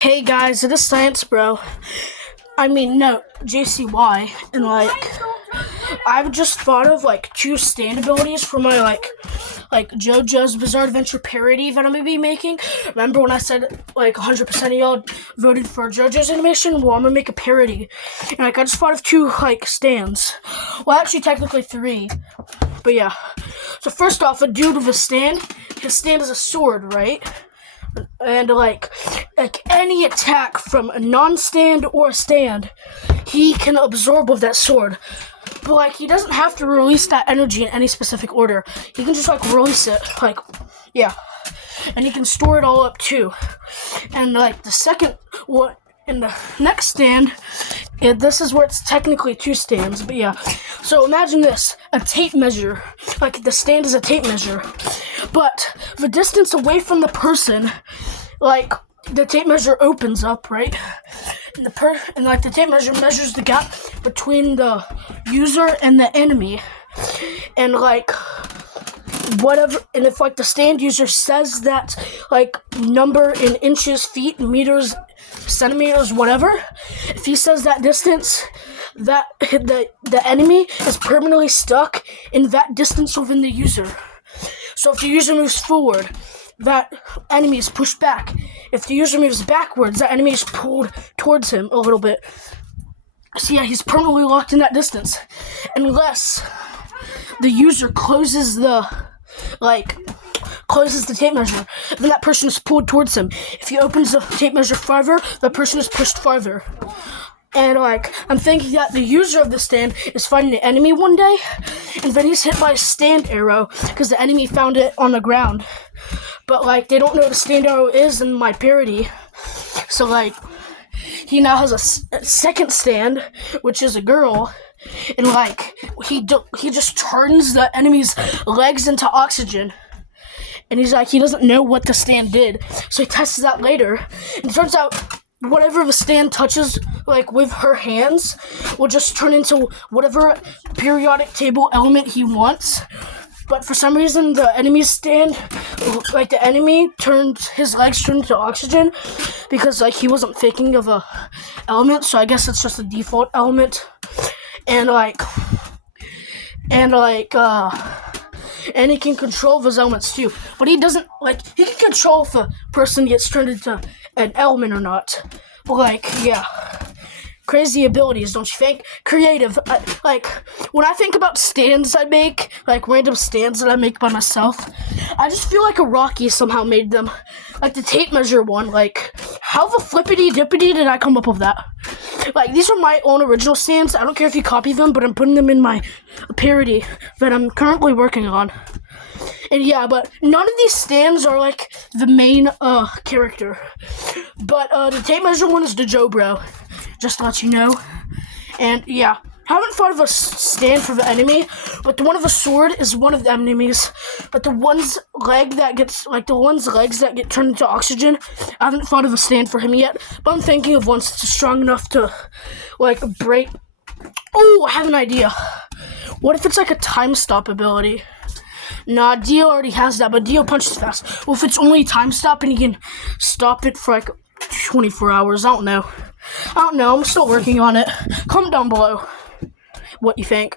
Hey guys, it is Science Bro. I mean, no, JCY. And I've just thought of two stand abilities for my JoJo's Bizarre Adventure parody that I'm gonna be making. Remember when I said 100% of y'all voted for JoJo's animation? Well, I'm gonna make a parody. And I just thought of two stands. Well, actually, technically three. But yeah. So first off, a dude with a stand. His stand is a sword, right? And any attack from a non-stand or a stand, he can absorb with that sword. But he doesn't have to release that energy in any specific order. He can just release it. Yeah. And he can store it all up too. And the second one in the next stand, this is where it's technically two stands, but yeah. So imagine this, a tape measure. The stand is a tape measure. But the distance away from the person, the tape measure opens up, right? And the tape measure measures the gap between the user and the enemy. And whatever, and if the stand user says that number in inches, feet, meters, centimeters, whatever, if he says that distance, that the enemy is permanently stuck in that distance within the user. So if the user moves forward, that enemy is pushed back. If the user moves backwards, that enemy is pulled towards him a little bit. So yeah, he's permanently locked in that distance. Unless the user closes the tape measure, then that person is pulled towards him. If he opens the tape measure farther, the person is pushed farther. And I'm thinking that the user of the stand is fighting the enemy one day, and then he's hit by a stand arrow because the enemy found it on the ground. But they don't know what a stand arrow is in my parody. So he now has a second stand, which is a girl, and he just turns the enemy's legs into oxygen. And he doesn't know what the stand did, so he tests that later, and it turns out whatever the stand touches, with her hands, will just turn into whatever periodic table element he wants. But for some reason, the enemy's stand, the enemy his legs turned into oxygen, because he wasn't thinking of a element, so I guess it's just a default element. And he can control those elements too. But he doesn't, he can control if a person gets turned into an element or not. But yeah. Crazy abilities, don't you think? Creative. When I think about stands I make, random stands that I make by myself, I just feel like a Rocky somehow made them. The tape measure one, how the flippity-dippity did I come up with that? These are my own original stands. I don't care if you copy them, but I'm putting them in my parody that I'm currently working on. And yeah, but none of these stands are the main character. But the tape measure one is the Joe Bro, just to let you know. And yeah, I haven't thought of a stand for the enemy, but the one of the sword is one of the enemies. But the one's legs that get turned into oxygen, I haven't thought of a stand for him yet. But I'm thinking of one that's strong enough to break. Oh, I have an idea. What if it's a time stop ability? Nah, Dio already has that, but Dio punches fast. Well, if it's only time stop and he can stop it for 24 hours, I don't know. I'm still working on it. Comment down below what you think.